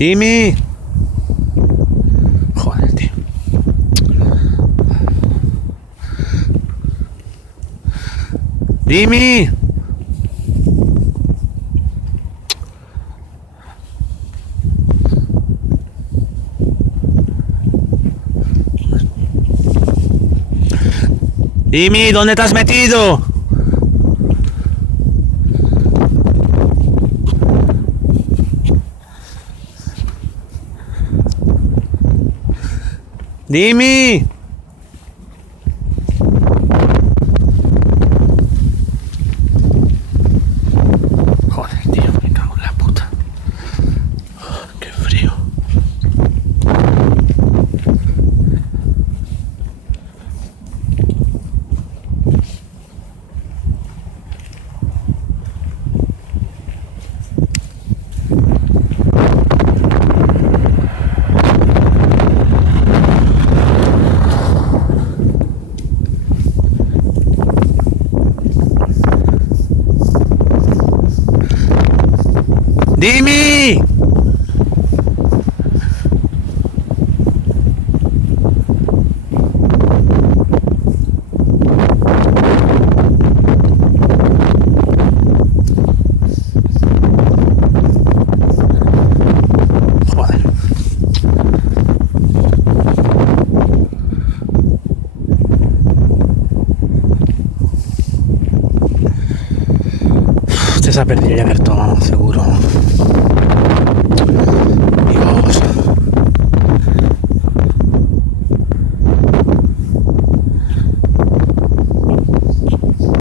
Timmy. Joder, tío. Timmy. Timmy, ¿dónde te has metido? Timmy. Joder, tío, me cago en la puta. Qué frío. ¡Dimi! Joder. Usted se ha perdido ya, Bertón, seguro.